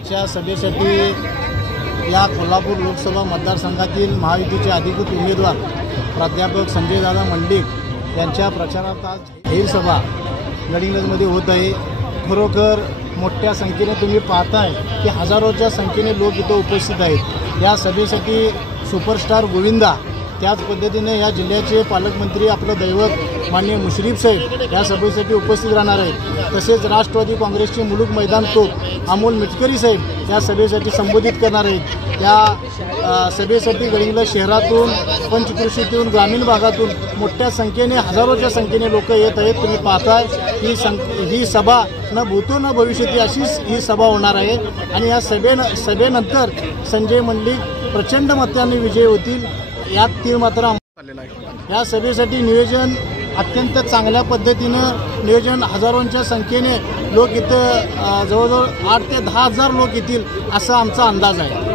आजच्या सभेसाठी या कोल्हापूर लोकसभा मतदारसंघातील महायुतीचे अधिकृत उमेदवार प्राध्यापक संजयदादा मंडलिक यांच्या प्रचारार्थ आज जाहीर सभा गडिंग्लजमध्ये होत आहे। खरोखर मोठ्या संख्येने तुम्ही पाहताय की हजारोच्या संख्येने लोक इथं उपस्थित आहेत। या सभेसाठी सुपरस्टार गोविंदा, त्याच पद्धतीने या जिल्ह्याचे पालकमंत्री आपलं दैवत माननीय मुश्रीफ साहेब या सभेसाठी उपस्थित राहणार आहेत। तसेच राष्ट्रवादी काँग्रेसचे मुलुक मैदान तोप अमोल मिटकरी साहेब या सभेसाठी संबोधित करणार आहेत। या सभेसाठी गडिंग्लज शहरातून, पंचकृषीतून, ग्रामीण भागातून मोठ्या संख्येने, हजारोच्या संख्येने लोक येत आहेत। तुम्ही पाहताय ही सभा न भूतो न भविष्यती अशीच ही सभा होणार आहे आणि या सभेनंतर संजय मंडलिक प्रचंड मतांनी विजयी होतील यात तीळ मात्र आलेला आहे। या सभेसाठी नियोजन अत्यंत चांगल्या पद्धतीनं नियोजन, हजारोंच्या संख्येने लोक इथं जवळजवळ 8 ते 10 हजार लोक येतील असा आमचा अंदाज आहे।